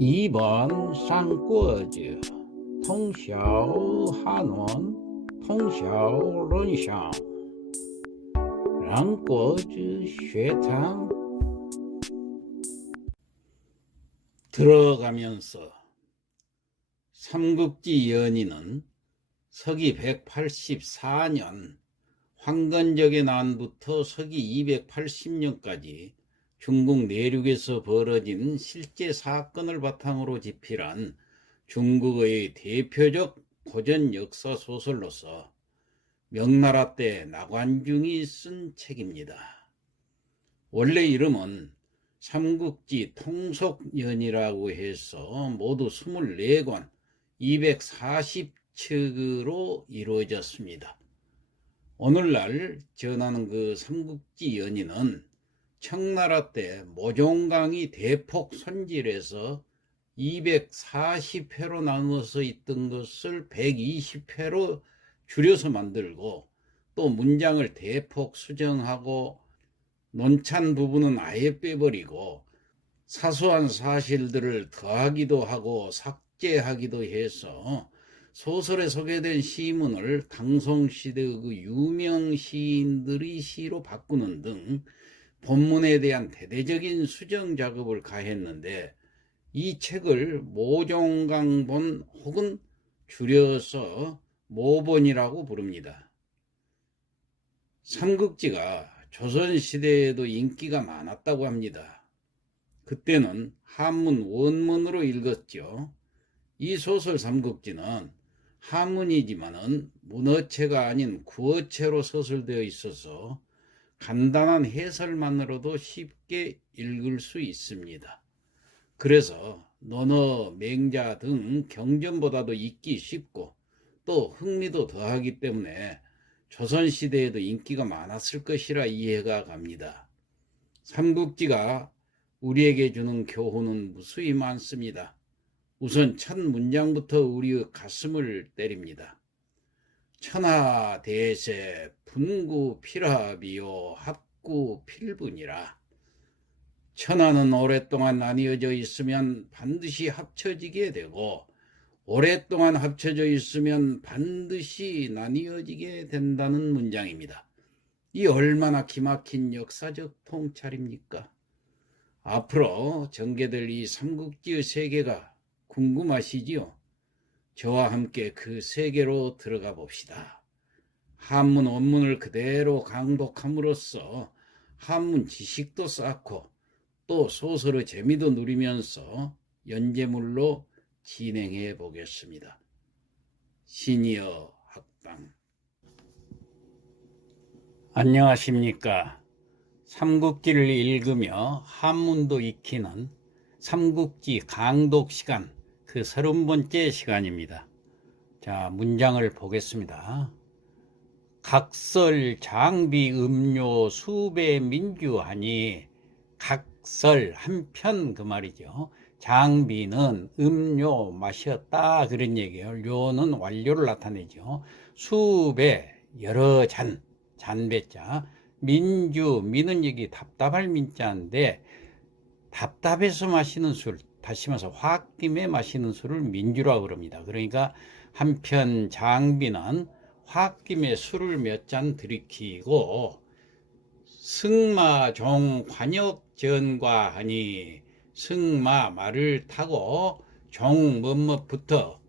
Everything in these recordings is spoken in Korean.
2번三国志通晓汉文通晓论想两国之学堂들어가면서 삼국지 연의는 서기 184년 황건적의 난부터 서기 280년까지 중국 내륙에서 벌어진 실제 사건을 바탕으로 집필한 중국의 대표적 고전 역사 소설로서 명나라 때 나관중이 쓴 책입니다. 원래 이름은 삼국지 통속연이라고 해서 모두 24권 240척으로 이루어졌습니다. 오늘날 전하는 그 삼국지 연의는 청나라 때 모종강이 대폭 손질해서 240회로 나누어서 있던 것을 120회로 줄여서 만들고 또 문장을 대폭 수정하고 논찬 부분은 아예 빼버리고 사소한 사실들을 더하기도 하고 삭제하기도 해서 소설에 소개된 시문을 당송시대의 그 유명 시인들이 시로 바꾸는 등 본문에 대한 대대적인 수정 작업을 가했는데 이 책을 모종강본 혹은 줄여서 모본이라고 부릅니다. 삼국지가 조선시대에도 인기가 많았다고 합니다. 그때는 한문 원문으로 읽었죠. 이 소설 삼국지는 한문이지만은 문어체가 아닌 구어체로 서술되어 있어서 간단한 해설만으로도 쉽게 읽을 수 있습니다. 그래서 논어, 맹자 등 경전보다도 읽기 쉽고 또 흥미도 더하기 때문에 조선시대에도 인기가 많았을 것이라 이해가 갑니다. 삼국지가 우리에게 주는 교훈은 무수히 많습니다. 우선 첫 문장부터 우리의 가슴을 때립니다. 천하대세 분구필합이요 합구필분이라. 천하는 오랫동안 나뉘어져 있으면 반드시 합쳐지게 되고 오랫동안 합쳐져 있으면 반드시 나뉘어지게 된다는 문장입니다. 이 얼마나 기막힌 역사적 통찰입니까? 앞으로 전개될 이 삼국지의 세계가 궁금하시지요? 저와 함께 그 세계로 들어가 봅시다. 한문 원문을 그대로 강독함으로써 한문 지식도 쌓고 또 소설의 재미도 누리면서 연재물로 진행해 보겠습니다. 시니어 학당. 안녕하십니까. 삼국지를 읽으며 한문도 익히는 삼국지 강독 시간, 그 30번째 시간입니다. 자, 문장을 보겠습니다. 각설 장비 음료 수배 민주하니, 각설 한편 그 말이죠. 장비는 음료 마셨다 그런 얘기예요. 료는 완료를 나타내죠. 수배 여러 잔, 잔배자. 민주, 민은 여기 답답할 민자인데 답답해서 마시는 술, 다시 말해서 홧김에 마시는 술을 민주라고 그럽니다. 그러니까 한편 장비는 홧김에 술을 몇 잔 들이키고 승마종 관역전과하니, 승마 말을 타고 종 뭐뭐부터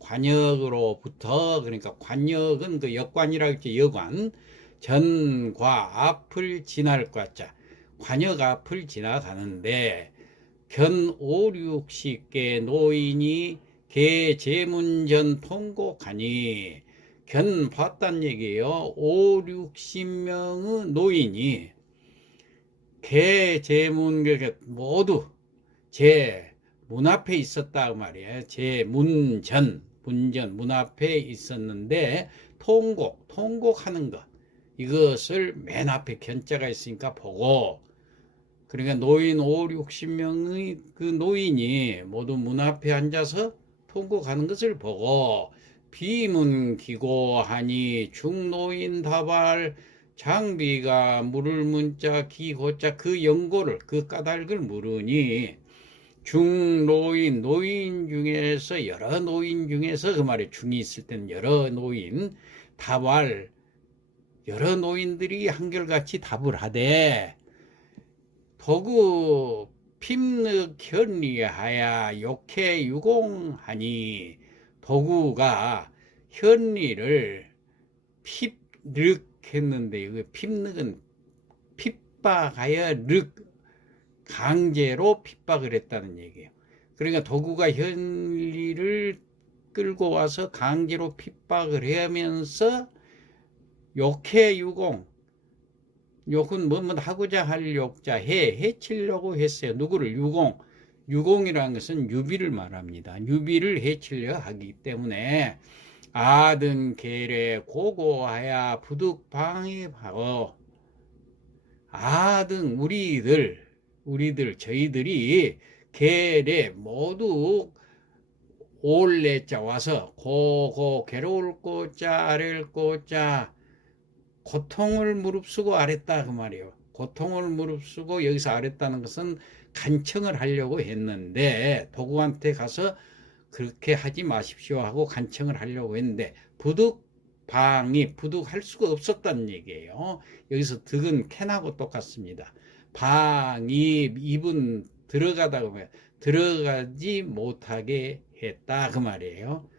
관역으로부터, 그러니까 관역은 그 역관이라고 했죠. 여관. 전과 앞을 지날 과자, 관역 앞을 지나가는데 견 5, 60개 노인이 개제문전 통곡하니, 견 봤단 얘기예요. 5, 60명의 노인이 개제문 모두 제 문 앞에 있었다 그 말이에요. 제 문전, 문전 문 앞에 있었는데 통곡하는 것, 이것을 맨 앞에 견자가 있으니까 보고, 그러니까 노인 5, 60명의 그 노인이 모두 문 앞에 앉아서 통곡하는 것을 보고 비문기고하니 중노인 다발 장비가 물을 문자 기고자 그 연고를 그 까닭을 물으니 중노인, 노인 중에서 여러 노인 중에서 그 말에 중이 있을 때는 여러 노인, 답할 여러 노인들이 한결같이 답을 하되 도구 핍늑 현리하야 욕해 유공하니 도구가 현리를 핍늑했는데 이거 핍늑은 핍박하여 륵 강제로 핍박을 했다는 얘기예요. 그러니까 도구가 현리를 끌고 와서 강제로 핍박을 하면서 욕해 유공, 욕은 뭐뭐 하고자 할 욕자 해치려고 했어요. 누구를? 유공. 유공이라는 것은 유비를 말합니다. 유비를 해치려 하기 때문에 아등 계례 고고하야 부득방해하고 아등 우리들 저희들이 계례 모두 올레자 와서 고고 괴로울 고자 아랠 고자 고통을 무릅쓰고 아랬다 그 말이에요. 고통을 무릅쓰고 여기서 아랬다는 것은 간청을 하려고 했는데 도구한테 가서 그렇게 하지 마십시오 하고 간청을 하려고 했는데 부득할 수가 없었다는 얘기예요. 여기서 득은 캔하고 똑같습니다. 입은 들어가다 보면 들어가지 못하게 했다 그 말이에요.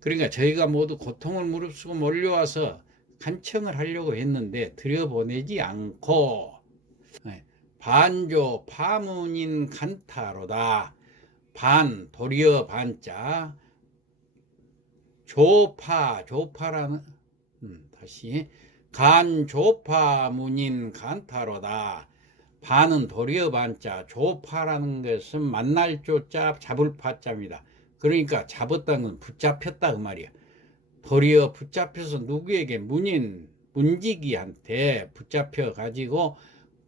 그러니까 저희가 모두 고통을 무릅쓰고 몰려와서 간청을 하려고 했는데 들여보내지 않고 반조 파문인 간타로다. 도리어 반자 조파라는 다시 간조파문인 간타로다. 반은 도리어 반자, 조파라는 것은 만날 조자 잡을 파자입니다. 그러니까 잡았다는 건 붙잡혔다 그 말이에요. 도리어 붙잡혀서 누구에게 문지기한테 붙잡혀 가지고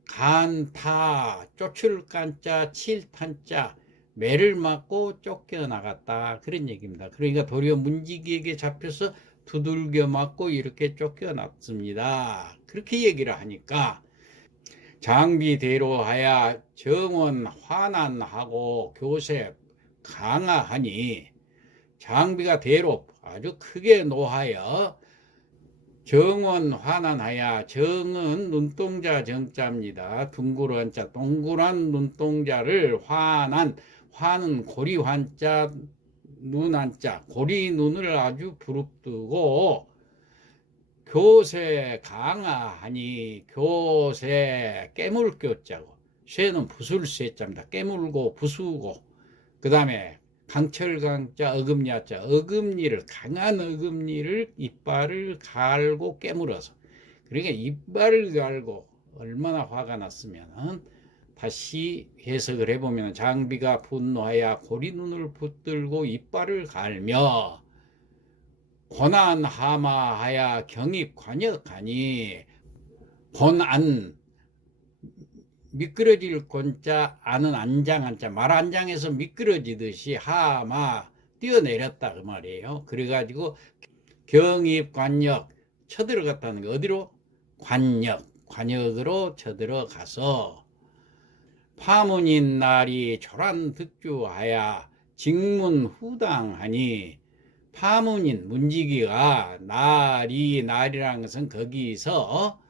간타 쫓을 간자 칠탄자 매를 맞고 쫓겨나갔다 그런 얘기입니다. 그러니까 도리어 문지기에게 잡혀서 두들겨 맞고 이렇게 쫓겨났습니다. 그렇게 얘기를 하니까 장비대로 하야 정원 환난하고 교세 강하하니 장비가 대로 아주 크게 노하여 정원 환난하야 정은 눈동자 정자입니다. 둥그런 자 동그란 눈동자를 환은 고리 환자 눈 한자 고리 눈을 아주 부릅뜨고 교세 강하하니 교세 깨물 껴자고 쇠는 부술 쇠자입니다. 깨물고 부수고 그 다음에 강철강자 어금니자 어금니를 강한 어금니를 이빨을 갈고 깨물어서 그러니까 이빨을 갈고 얼마나 화가 났으면 다시 해석을 해보면 장비가 분노하여 고리눈을 붙들고 이빨을 갈며 고난하마하야 경입관역하니 곤안 미끄러질 곤자 안은 안장 한자 말 안장에서 미끄러지듯이 하마 뛰어내렸다 그 말이에요. 그래가지고 경입관역 쳐들어갔다는 게 어디로? 관역으로 쳐들어가서 파문인 날이 조란득주하야 직문후당하니 파문인 문지기가 날이라는 것은 거기서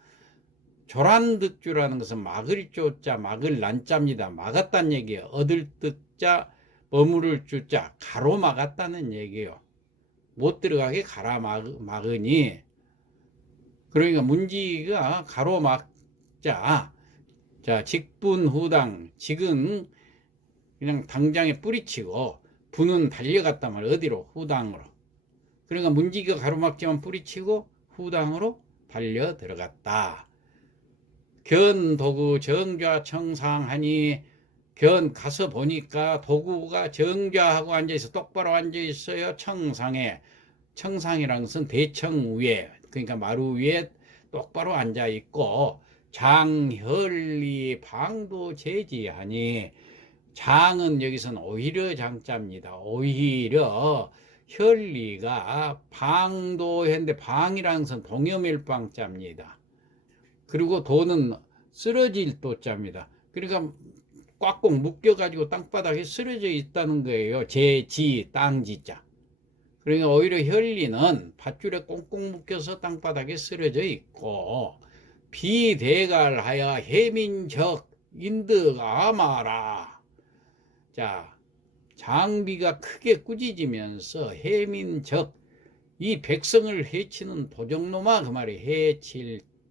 조란득주라는 것은 막을 조자 막을 난자입니다. 막았다는 얘기예요. 얻을 득자 머무를 주자 가로막았다는 얘기예요. 못 들어가게 가로막으니 그러니까 문지기가 가로막자 자 직분후당 직은 그냥 당장에 뿌리치고 분은 달려갔단 말이에요. 어디로? 후당으로. 그러니까 문지기가 가로막지만 뿌리치고 후당으로 달려 들어갔다. 견도구 정좌청상하니 견 가서 보니까 도구가 정좌하고 앉아있어 똑바로 앉아있어요. 청상이라는 것은 대청 위에 그러니까 마루 위에 똑바로 앉아있고 장혈리 방도 제지하니 장은 여기서는 오히려 장자입니다. 오히려 혈리가 방도했는데 방이라는 것은 동여밀방자입니다. 그리고 도는 쓰러질 도자입니다. 그러니까 꽉꽉 묶여가지고 땅바닥에 쓰러져 있다는 거예요. 제지, 땅지자. 그러니까 오히려 혈리는 밧줄에 꽁꽁 묶여서 땅바닥에 쓰러져 있고, 비대갈하여 해민적 인득아마라. 자, 장비가 크게 꾸짖으면서 해민적, 이 백성을 해치는 도적놈아, 그 말이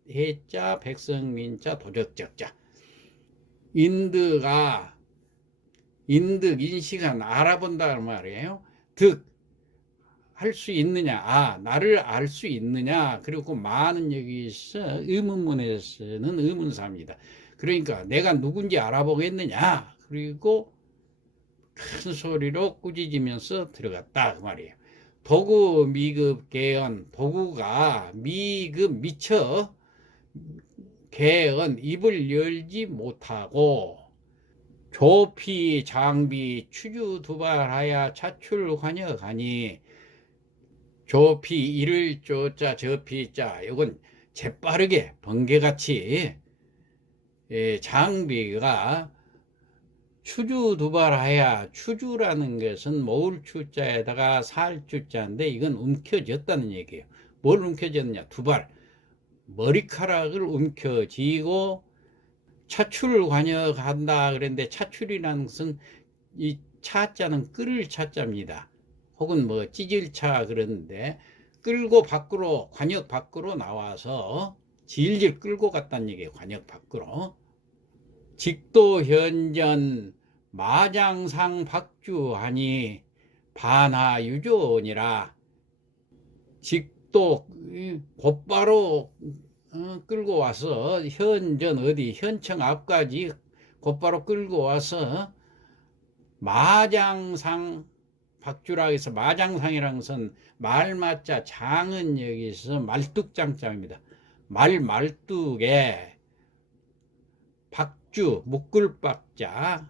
해자 백성민자 도적적자. 인득아, 인식한 알아본다는 말이에요. 득, 할 수 있느냐, 나를 알 수 있느냐. 그리고 많은 여기서 의문문에서는 의문사입니다. 그러니까 내가 누군지 알아보겠느냐. 그리고 큰 소리로 꾸짖으면서 들어갔다, 그 말이에요. 도구 미급 개언, 도구가 미급 미처 개언, 입을 열지 못하고, 조피 장비 추주 두발하여 차출 관여하니, 조피 이를 쪼자 저피자, 이건 재빠르게 번개같이 장비가 추주 두발하여, 추주라는 것은 모을 추자에다가 살 추자인데 이건 움켜졌다는 얘기예요. 뭘 움켜졌느냐? 두발, 머리카락을 움켜쥐고 차출 관여한다 그랬는데, 차출이라는 것은 이 차자는 끓을 차자입니다. 혹은 뭐 찢을 차 그러는데, 끌고 밖으로, 관역 밖으로 나와서 질질 끌고 갔다는 얘기예요. 관역 밖으로. 직도 현전 마장상 박주하니 반하유조니라. 직도 곧바로 끌고 와서, 현전 어디 현청 앞까지 곧바로 끌고 와서 마장상 박주라 해서, 마장상이라는 것은 말마자, 장은 여기서 말뚝장자입니다. 말뚝에 박주, 묶을 박자,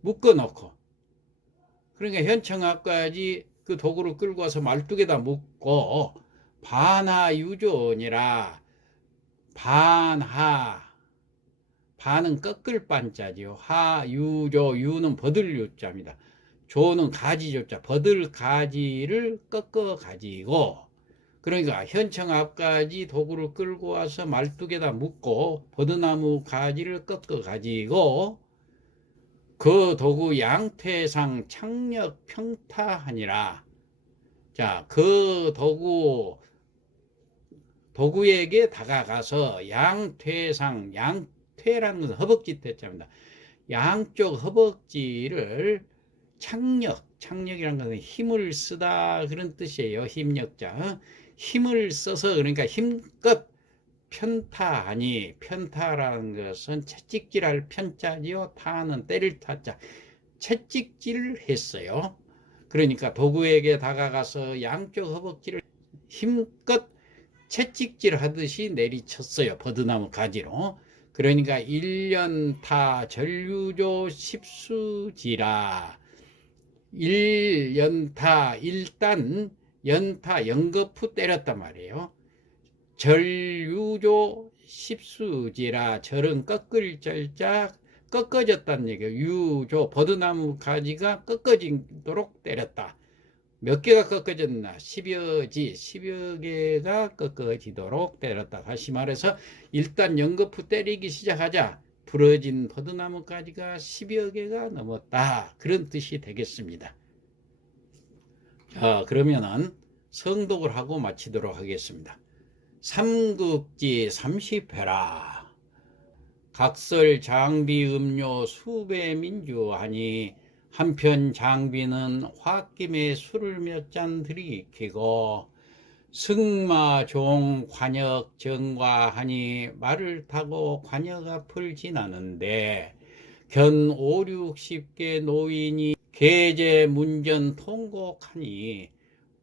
묶어놓고, 그러니까 현청 앞까지 그 도구를 끌고 와서 말뚝에다 묶고, 반하유조니라. 반은 꺾을 반자지요. 하유조, 유는 버들 유자입니다. 조는 가지조자, 버들 가지를 꺾어 가지고, 그러니까 현청 앞까지 도구를 끌고 와서 말뚝에다 묶고 버드나무 가지를 꺾어 가지고, 그 도구 양퇴상 창력 평타하니라. 자, 그 도구에게 다가가서 양퇴상, 양퇴라는 것은 허벅지 퇴자입니다. 양쪽 허벅지를 창력이라는 것은 힘을 쓰다 그런 뜻이에요. 힘력자. 힘을 써서, 그러니까 힘껏 편타하니, 편타라는 것은 채찍질할 편자지요. 타는 때릴 타자. 채찍질을 했어요. 그러니까 도구에게 다가가서 양쪽 허벅지를 힘껏 채찍질 하듯이 내리쳤어요. 버드나무 가지로. 그러니까 일연타 전류조 십수지라. 일연타, 일단 연타, 연거푸 때렸단 말이에요. 절유조 십수지라. 절은 꺾을 절자, 꺾어졌다는 얘기예요. 유조, 버드나무 가지가 꺾어지도록 때렸다. 몇 개가 꺾어졌나? 10여 개가 꺾어지도록 때렸다. 다시 말해서, 일단 연거푸 때리기 시작하자 부러진 버드나무 가지가 10여 개가 넘었다. 그런 뜻이 되겠습니다. 자, 그러면은 성독을 하고 마치도록 하겠습니다. 삼극지 30회라. 각설 장비 음료 수배 민주하니, 한편 장비는 홧김에 술을 몇 잔 들이키고, 승마 종 관역 정과하니 말을 타고 관역 앞을 지나는데, 견 5, 60개 노인이 계제 문전 통곡하니,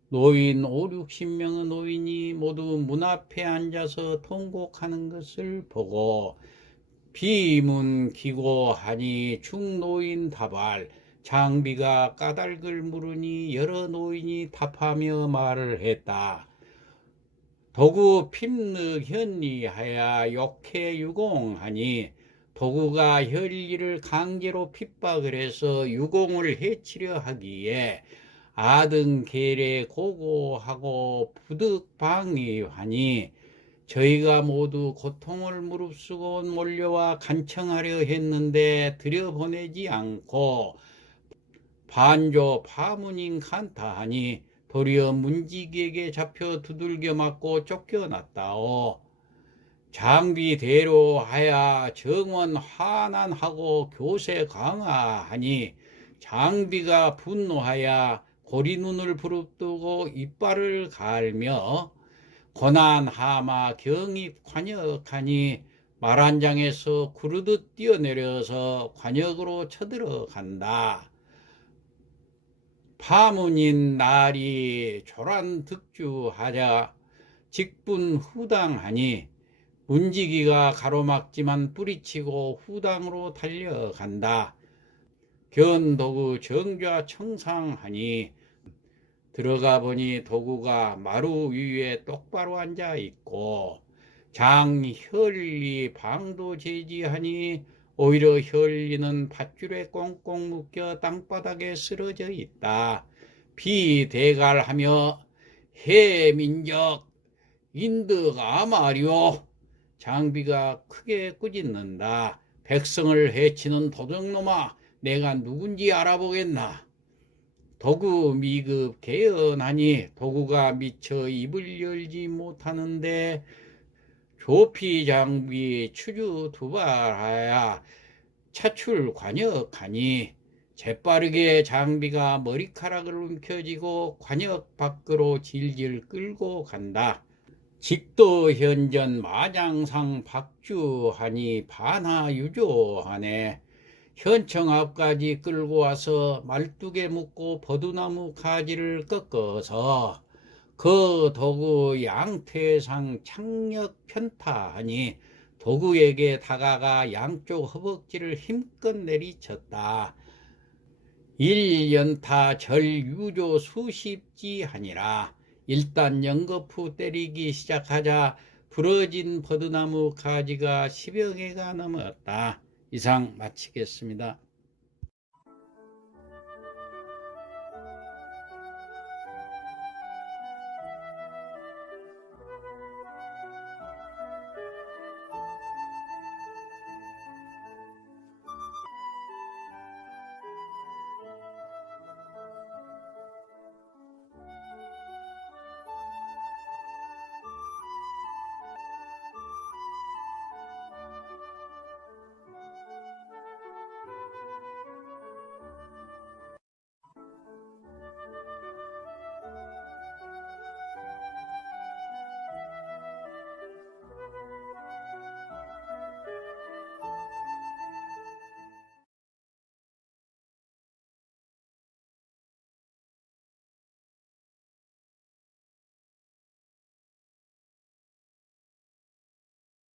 노인 5, 60명의 노인이 모두 문 앞에 앉아서 통곡하는 것을 보고, 비문 기고하니 중노인 답할. 장비가 까닭을 물으니 여러 노인이 답하며 말을 했다. 도구 핍늑 현리하야 욕해 유공하니, 도구가 혈리를 강제로 핍박을 해서 유공을 해치려 하기에 아등계례 고고하고 부득방위하니 저희가 모두 고통을 무릅쓰고 몰려와 간청하려 했는데 들여보내지 않고 반조 파문인 간타하니 도리어 문지기에게 잡혀 두들겨 맞고 쫓겨났다오. 장비대로 하야 정원 환난하고 교세 강화하니 장비가 분노하야 고리눈을 부릅뜨고 이빨을 갈며 고난하마 경입 관역하니 말 한 장에서 구르듯 뛰어내려서 관역으로 쳐들어간다. 파문인 날이 조란득주하자 직분 후당하니 문지기가 가로막지만 뿌리치고 후당으로 달려간다. 견도구 정좌 청상하니 들어가 보니 도구가 마루 위에 똑바로 앉아 있고 장혈리 방도 제지하니 오히려 혈리는 밧줄에 꽁꽁 묶여 땅바닥에 쓰러져 있다. 비대갈하며 해민적 인드가 말이오. 장비가 크게 꾸짖는다. 백성을 해치는 도적놈아, 내가 누군지 알아보겠나. 도구 미급 개연하니 도구가 미처 입을 열지 못하는데 조피 장비 추주 두발하야 차출 관역하니 재빠르게 장비가 머리카락을 움켜쥐고 관역 밖으로 질질 끌고 간다. 직도현전 마장상 박주하니 반하유조하네. 현청 앞까지 끌고 와서 말뚝에 묶고 버두나무 가지를 꺾어서 그 도구 양퇴상 창력 편파하니 도구에게 다가가 양쪽 허벅지를 힘껏 내리쳤다. 일연타 절유조 수십지 하니라. 일단 연거푸 때리기 시작하자 부러진 버드나무 가지가 10여 개가 넘었다. 이상 마치겠습니다.